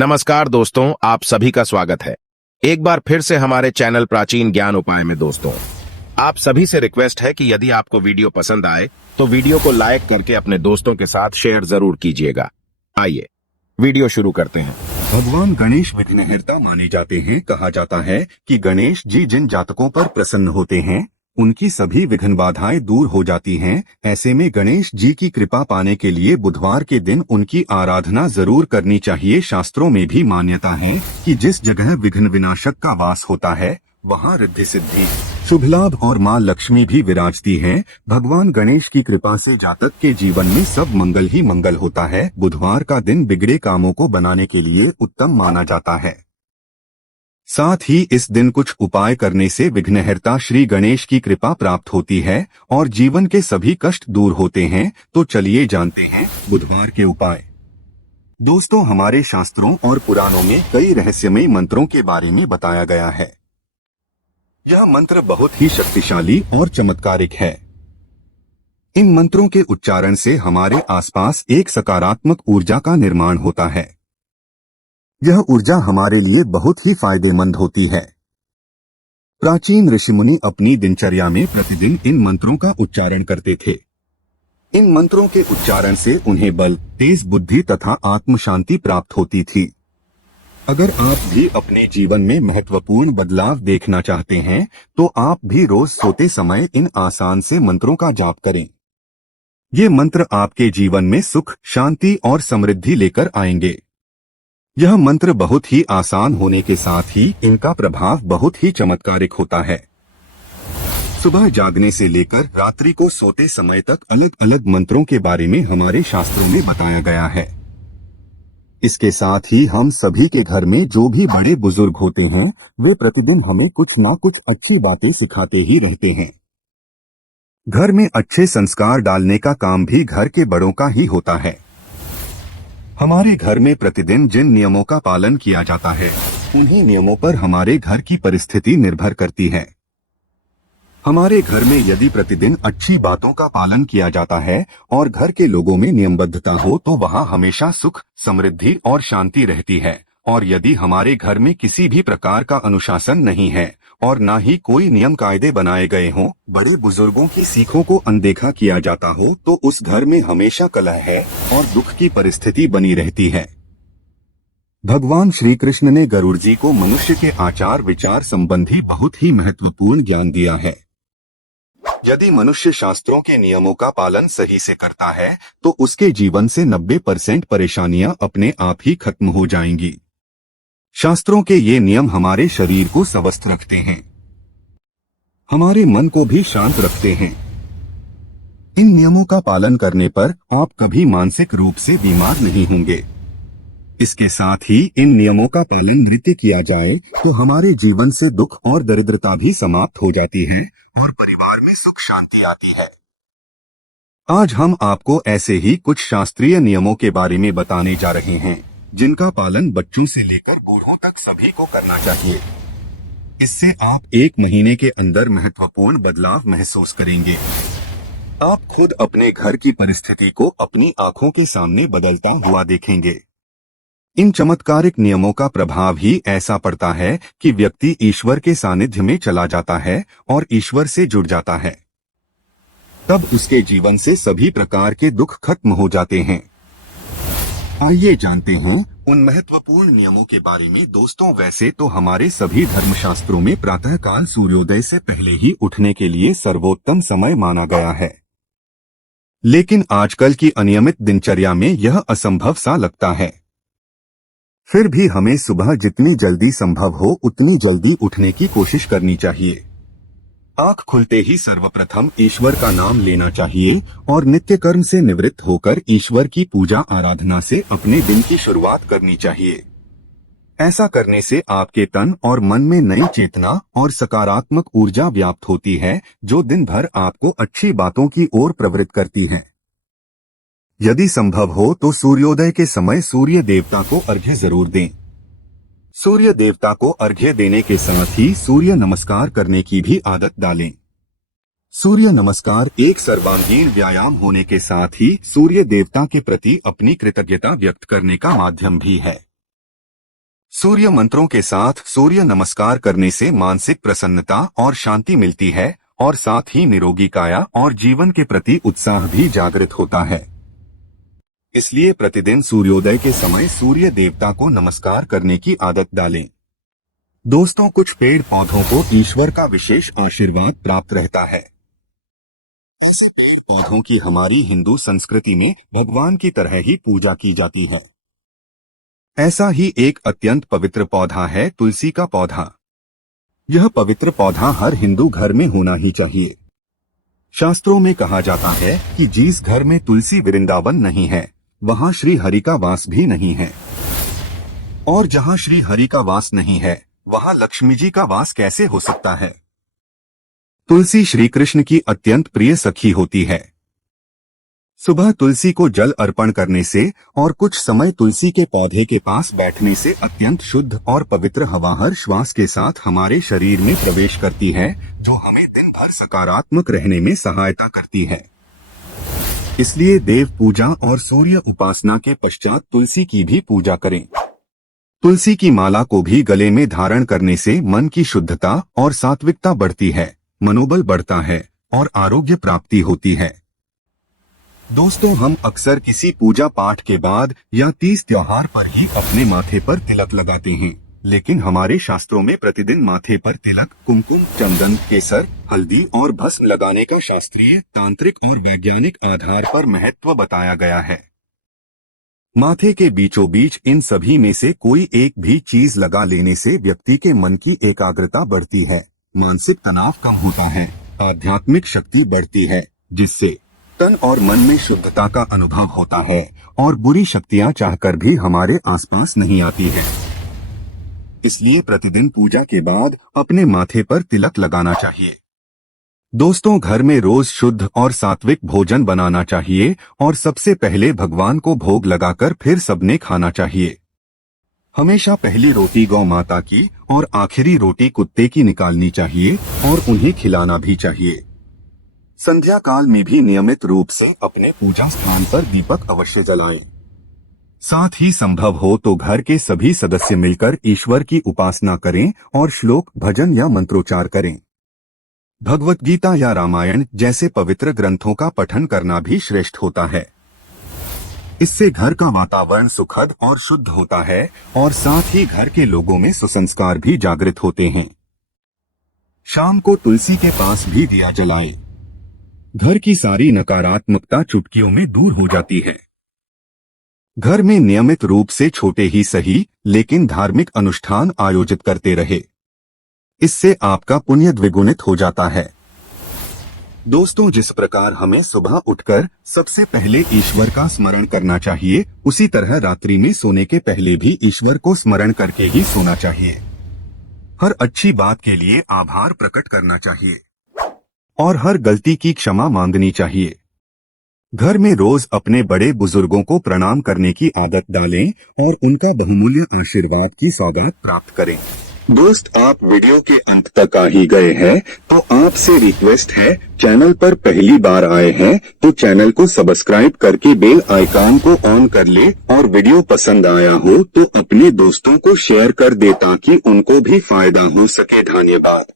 नमस्कार दोस्तों, आप सभी का स्वागत है एक बार फिर से हमारे चैनल प्राचीन ज्ञान उपाय में। दोस्तों, आप सभी से रिक्वेस्ट है कि यदि आपको वीडियो पसंद आए तो वीडियो को लाइक करके अपने दोस्तों के साथ शेयर जरूर कीजिएगा। आइए वीडियो शुरू करते हैं। भगवान गणेश विघ्नहर्ता माने जाते हैं। कहा जाता है कि गणेश जी जिन जातकों पर प्रसन्न होते हैं उनकी सभी विघ्न बाधाएं दूर हो जाती हैं। ऐसे में गणेश जी की कृपा पाने के लिए बुधवार के दिन उनकी आराधना जरूर करनी चाहिए। शास्त्रों में भी मान्यता है कि जिस जगह विघ्न विनाशक का वास होता है वहाँ रिद्धि सिद्धि, शुभ लाभ और माँ लक्ष्मी भी विराजती हैं। भगवान गणेश की कृपा से जातक के जीवन में सब मंगल ही मंगल होता है। बुधवार का दिन बिगड़े कामों को बनाने के लिए उत्तम माना जाता है। साथ ही इस दिन कुछ उपाय करने से विघ्नहर्ता श्री गणेश की कृपा प्राप्त होती है और जीवन के सभी कष्ट दूर होते हैं। तो चलिए जानते हैं बुधवार के उपाय। दोस्तों, हमारे शास्त्रों और पुराणों में कई रहस्यमयी मंत्रों के बारे में बताया गया है। यह मंत्र बहुत ही शक्तिशाली और चमत्कारिक है। इन मंत्रों के उच्चारण से हमारे आसपास एक सकारात्मक ऊर्जा का निर्माण होता है। यह ऊर्जा हमारे लिए बहुत ही फायदेमंद होती है। प्राचीन ऋषिमुनि अपनी दिनचर्या में प्रतिदिन इन मंत्रों का उच्चारण करते थे। इन मंत्रों के उच्चारण से उन्हें बल, तेज बुद्धि तथा आत्म शांति प्राप्त होती थी। अगर आप भी अपने जीवन में महत्वपूर्ण बदलाव देखना चाहते हैं तो आप भी रोज सोते समय इन आसान से मंत्रों का जाप करें। ये मंत्र आपके जीवन में सुख, शांति और समृद्धि लेकर आएंगे। यह मंत्र बहुत ही आसान होने के साथ ही इनका प्रभाव बहुत ही चमत्कारिक होता है। सुबह जागने से लेकर रात्रि को सोते समय तक अलग अलग मंत्रों के बारे में हमारे शास्त्रों में बताया गया है। इसके साथ ही हम सभी के घर में जो भी बड़े बुजुर्ग होते हैं वे प्रतिदिन हमें कुछ ना कुछ अच्छी बातें सिखाते ही रहते हैं। घर में अच्छे संस्कार डालने का काम भी घर के बड़ों का ही होता है। हमारे घर में प्रतिदिन जिन नियमों का पालन किया जाता है उन्हीं नियमों पर हमारे घर की परिस्थिति निर्भर करती है। हमारे घर में यदि प्रतिदिन अच्छी बातों का पालन किया जाता है और घर के लोगों में नियमबद्धता हो तो वहाँ हमेशा सुख, समृद्धि और शांति रहती है। और यदि हमारे घर में किसी भी प्रकार का अनुशासन नहीं है और न ही कोई नियम कायदे बनाए गए हों, बड़े बुजुर्गों की सीखों को अनदेखा किया जाता हो तो उस घर में हमेशा कलह है और दुख की परिस्थिति बनी रहती है। भगवान श्री कृष्ण ने गरुड़ जी को मनुष्य के आचार विचार संबंधी बहुत ही महत्वपूर्ण ज्ञान दिया है। यदि मनुष्य शास्त्रों के नियमों का पालन सही से करता है तो उसके जीवन से 90% परेशानियां अपने आप ही खत्म हो जाएंगी। शास्त्रों के ये नियम हमारे शरीर को स्वस्थ रखते हैं, हमारे मन को भी शांत रखते हैं। इन नियमों का पालन करने पर आप कभी मानसिक रूप से बीमार नहीं होंगे। इसके साथ ही इन नियमों का पालन नित्य किया जाए तो हमारे जीवन से दुख और दरिद्रता भी समाप्त हो जाती है और परिवार में सुख शांति आती है। आज हम आपको ऐसे ही कुछ शास्त्रीय नियमों के बारे में बताने जा रहे हैं जिनका पालन बच्चों से लेकर बूढ़ों तक सभी को करना चाहिए। इससे आप 1 महीने के अंदर महत्वपूर्ण बदलाव महसूस करेंगे। आप खुद अपने घर की परिस्थिति को अपनी आंखों के सामने बदलता हुआ देखेंगे। इन चमत्कारिक नियमों का प्रभाव ही ऐसा पड़ता है कि व्यक्ति ईश्वर के सानिध्य में चला जाता है और ईश्वर से जुड़ जाता है। तब उसके जीवन से सभी प्रकार के दुख खत्म हो जाते हैं। आइए जानते हैं उन महत्वपूर्ण नियमों के बारे में। दोस्तों, वैसे तो हमारे सभी धर्मशास्त्रों में प्रातःकाल सूर्योदय से पहले ही उठने के लिए सर्वोत्तम समय माना गया है, लेकिन आजकल की अनियमित दिनचर्या में यह असंभव सा लगता है। फिर भी हमें सुबह जितनी जल्दी संभव हो उतनी जल्दी उठने की कोशिश करनी चाहिए। आँख खुलते ही सर्वप्रथम ईश्वर का नाम लेना चाहिए और नित्य कर्म से निवृत्त होकर ईश्वर की पूजा आराधना से अपने दिन की शुरुआत करनी चाहिए। ऐसा करने से आपके तन और मन में नई चेतना और सकारात्मक ऊर्जा व्याप्त होती है जो दिन भर आपको अच्छी बातों की ओर प्रवृत्त करती है। यदि संभव हो तो सूर्योदय के समय सूर्य देवता को अर्घ्य जरूर दें। सूर्य देवता को अर्घ्य देने के साथ ही सूर्य नमस्कार करने की भी आदत डालें। सूर्य नमस्कार एक सर्वांगीण व्यायाम होने के साथ ही सूर्य देवता के प्रति अपनी कृतज्ञता व्यक्त करने का माध्यम भी है। सूर्य मंत्रों के साथ सूर्य नमस्कार करने से मानसिक प्रसन्नता और शांति मिलती है और साथ ही निरोगी काया और जीवन के प्रति उत्साह भी जागृत होता है। इसलिए प्रतिदिन सूर्योदय के समय सूर्य देवता को नमस्कार करने की आदत डालें। दोस्तों, कुछ पेड़ पौधों को ईश्वर का विशेष आशीर्वाद प्राप्त रहता है। ऐसे पेड़ पौधों की हमारी हिंदू संस्कृति में भगवान की तरह ही पूजा की जाती है। ऐसा ही एक अत्यंत पवित्र पौधा है तुलसी का पौधा। यह पवित्र पौधा हर हिंदू घर में होना ही चाहिए। शास्त्रों में कहा जाता है कि जिस घर में तुलसी वृंदावन नहीं है वहां श्री हरि का वास भी नहीं है, और जहां श्री हरि का वास नहीं है वहां लक्ष्मी जी का वास कैसे हो सकता है। तुलसी श्री कृष्ण की अत्यंत प्रिय सखी होती है। सुबह तुलसी को जल अर्पण करने से और कुछ समय तुलसी के पौधे के पास बैठने से अत्यंत शुद्ध और पवित्र हवा हर श्वास के साथ हमारे शरीर में प्रवेश करती है, जो हमें दिन भर सकारात्मक रहने में सहायता करती है। इसलिए देव पूजा और सूर्य उपासना के पश्चात तुलसी की भी पूजा करें। तुलसी की माला को भी गले में धारण करने से मन की शुद्धता और सात्विकता बढ़ती है, मनोबल बढ़ता है और आरोग्य प्राप्ति होती है। दोस्तों, हम अक्सर किसी पूजा पाठ के बाद या तीज त्योहार पर ही अपने माथे पर तिलक लगाते हैं, लेकिन हमारे शास्त्रों में प्रतिदिन माथे पर तिलक, कुमकुम, चंदन, केसर, हल्दी और भस्म लगाने का शास्त्रीय, तांत्रिक और वैज्ञानिक आधार पर महत्व बताया गया है। माथे के बीचों बीच इन सभी में से कोई एक भी चीज लगा लेने से व्यक्ति के मन की एकाग्रता बढ़ती है, मानसिक तनाव कम होता है, आध्यात्मिक शक्ति बढ़ती है, जिससे तन और मन में शुद्धता का अनुभव होता है और बुरी शक्तियां चाहकर भी हमारे आसपास नहीं आती है। इसलिए प्रतिदिन पूजा के बाद अपने माथे पर तिलक लगाना चाहिए। दोस्तों, घर में रोज शुद्ध और सात्विक भोजन बनाना चाहिए और सबसे पहले भगवान को भोग लगाकर फिर सबने खाना चाहिए। हमेशा पहली रोटी गौ माता की और आखिरी रोटी कुत्ते की निकालनी चाहिए और उन्हें खिलाना भी चाहिए। संध्या काल में भी नियमित रूप से अपने पूजा स्थान पर दीपक अवश्य जलाएं। साथ ही संभव हो तो घर के सभी सदस्य मिलकर ईश्वर की उपासना करें और श्लोक, भजन या मंत्रोच्चार करें। भगवत गीता या रामायण जैसे पवित्र ग्रंथों का पठन करना भी श्रेष्ठ होता है। इससे घर का वातावरण सुखद और शुद्ध होता है और साथ ही घर के लोगों में सुसंस्कार भी जागृत होते हैं। शाम को तुलसी के पास भी दिया जलाएं। घर की सारी नकारात्मकता चुटकियों में दूर हो जाती है। घर में नियमित रूप से छोटे ही सही लेकिन धार्मिक अनुष्ठान आयोजित करते रहे। इससे आपका पुण्य द्विगुणित हो जाता है। दोस्तों, जिस प्रकार हमें सुबह उठकर सबसे पहले ईश्वर का स्मरण करना चाहिए, उसी तरह रात्रि में सोने के पहले भी ईश्वर को स्मरण करके ही सोना चाहिए। हर अच्छी बात के लिए आभार प्रकट करना चाहिए और हर गलती की क्षमा मांगनी चाहिए। घर में रोज अपने बड़े बुजुर्गों को प्रणाम करने की आदत डालें और उनका बहुमूल्य आशीर्वाद की सौगात प्राप्त करें। दोस्त, आप वीडियो के अंत तक आ ही गए हैं, तो आपसे रिक्वेस्ट है, चैनल पर पहली बार आए हैं तो चैनल को सब्सक्राइब करके बेल आइकॉन को ऑन कर ले और वीडियो पसंद आया हो तो अपने दोस्तों को शेयर कर दे ताकि उनको भी फायदा हो सके। धन्यवाद।